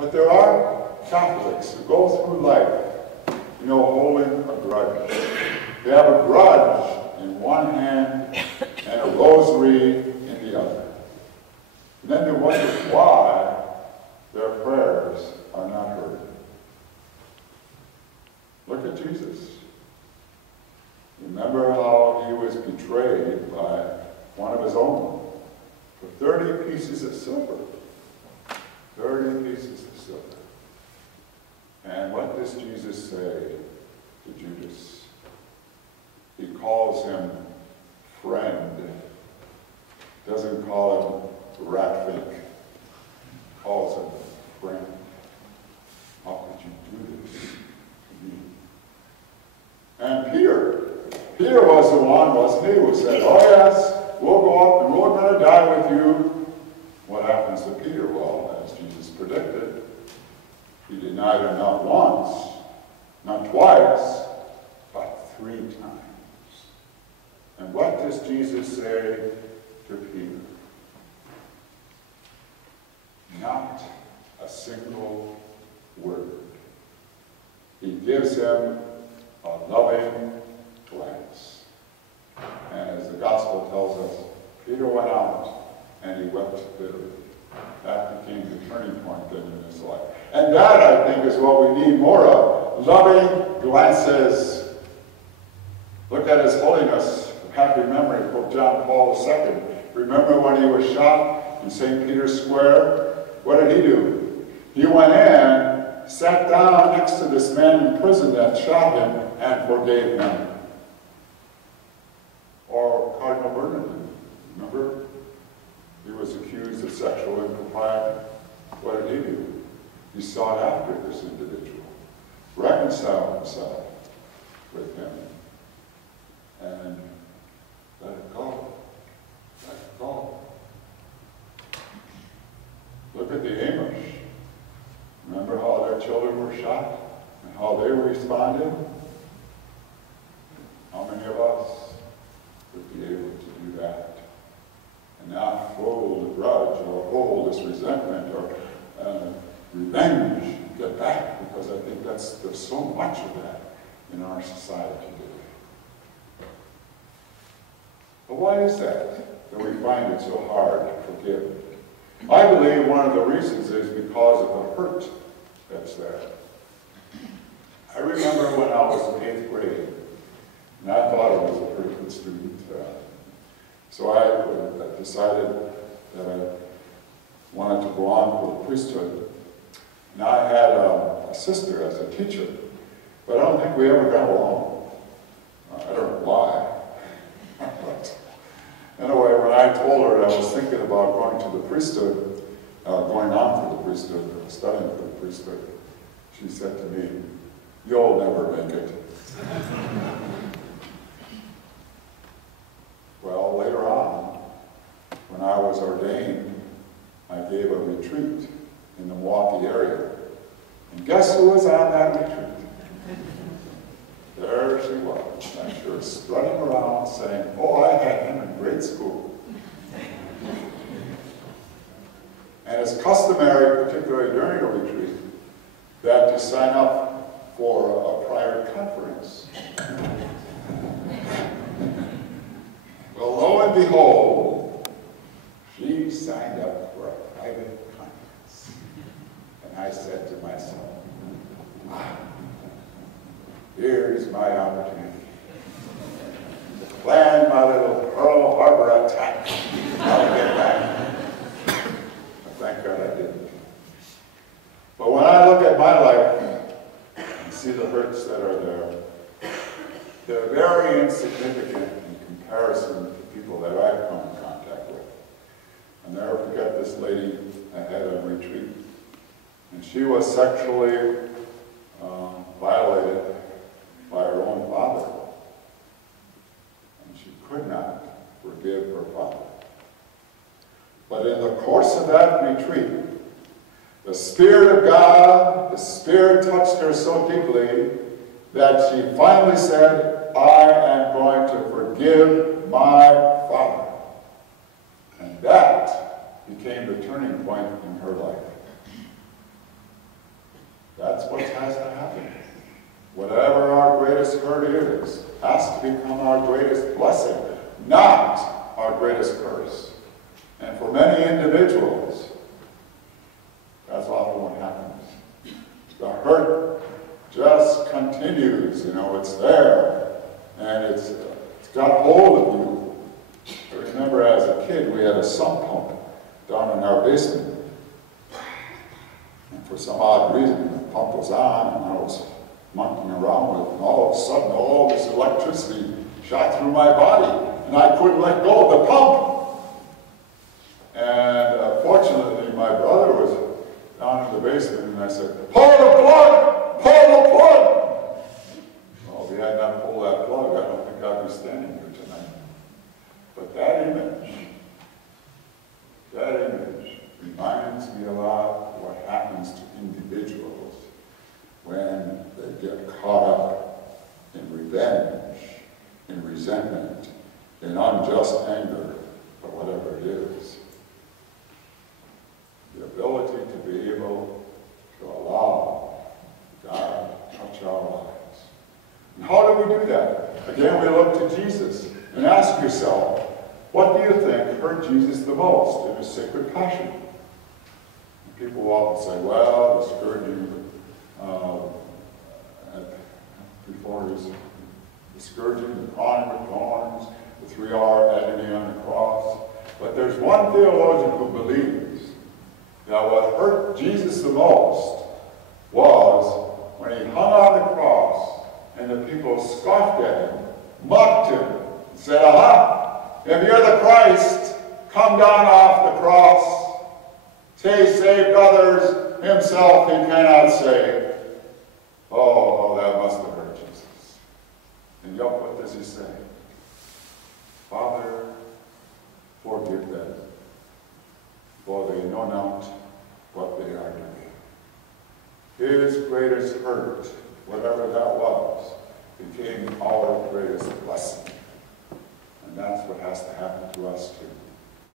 But there are Catholics who go through life, holding a grudge. They have a grudge in one hand and a rosary in the other. And then they wonder why their prayers are not heard. Look at Jesus. Remember how he was betrayed by one of his own for 30 pieces of silver. 30 pieces of silver. And what does Jesus say to Judas? He calls him friend. Doesn't call him ratfink. Calls him friend. How could you do this to me? And Peter was the one, wasn't he, who said, oh yes, we'll go up and we're going to die with you. What happens to Peter? Well, as Jesus predicted, he denied him not once, not twice, but 3 times. And what does Jesus say to Peter? Not a single word. He gives him a loving glance. And as the gospel tells us, Peter went out and he wept bitterly. That became the turning point then in his life. And that, I think, is what we need more of. Loving glances. Look at His Holiness, happy memory of Pope John Paul II. Remember when he was shot in St. Peter's Square? What did he do? He went in, sat down next to this man in prison that shot him, and forgave him. Or Cardinal Bernardin, remember? He was accused of sexual impropriety. What did he do? He sought after this individual, reconciled himself with him, and let it go. Let it go. Look at the Amish. Remember how their children were shot and how they responded? How many of us would be able to do that and not hold a grudge or hold this resentment or revenge, get back? Because I think there's so much of that in our society today. But why is that we find it so hard to forgive? I believe one of the reasons is because of the hurt that's there. I remember when I was in 8th grade, and I thought I was a pretty good student. So I decided that I wanted to go on for the priesthood. And I had a sister as a teacher, but I don't think we ever got along. I don't know why. But anyway, when I told her I was thinking about going to the priesthood, going on for the priesthood, studying for the priesthood, she said to me, "You'll never make it." Well, later on, when I was ordained, I gave a retreat in the Milwaukee area. And guess who was on that retreat? There she was. I'm sure strutting around saying, "Oh, I had him in grade school." And it's customary, particularly during a retreat, that you sign up for a private conference. Well, lo and behold, she signed up for a private conference. And I said to myself, wow, here's my opportunity to plan my little Pearl Harbor attack. I'll get back. But thank God I didn't. But when I look at my life and see the hurts that are there, they're very insignificant in comparison to people that I've come in contact with. I'll never forget this lady I had on retreat. And she was sexually violated by her own father. And she could not forgive her father. But in the course of that retreat, the Spirit of God, the Spirit touched her so deeply that she finally said, "I am going to forgive my father." And that became the turning point in her life. what has to happen. Whatever our greatest hurt is, has to become our greatest blessing, not our greatest curse. And for many individuals, that's often what happens. The hurt just continues, it's there, and it's got hold of you. I remember as a kid, we had a sump pump down in our basement. And for some odd reason, the pump was on, and I was monkeying around with it, and all of a sudden, all this electricity shot through my body, and I couldn't let go of the pump. And fortunately, my brother was down in the basement, and I said, "Pull the plug! Pull the plug!" Well, if he had not pulled that plug, I don't think I'd be standing here tonight. But that image reminds me a lot of what happens to individuals when they get caught up in revenge, in resentment, in unjust anger, or whatever it is. The ability to be able to allow God to touch our lives. And how do we do that? Again, we look to Jesus and ask yourself, what do you think hurt Jesus the most in his sacred passion? And people will often say, well, the scourging before his scourging, the crown with thorns, the 3-hour agony on the cross. But there's one theologian who believes that what hurt Jesus the most was when he hung on the cross and the people scoffed at him, mocked him, and said, "Aha, if you're the Christ, come down off the cross. He saved others, himself he cannot save." Oh, that must have hurt Jesus. And yet, what does he say? "Father, forgive them, for they know not what they are doing." His greatest hurt, whatever that was, became our greatest blessing. And that's what has to happen to us too.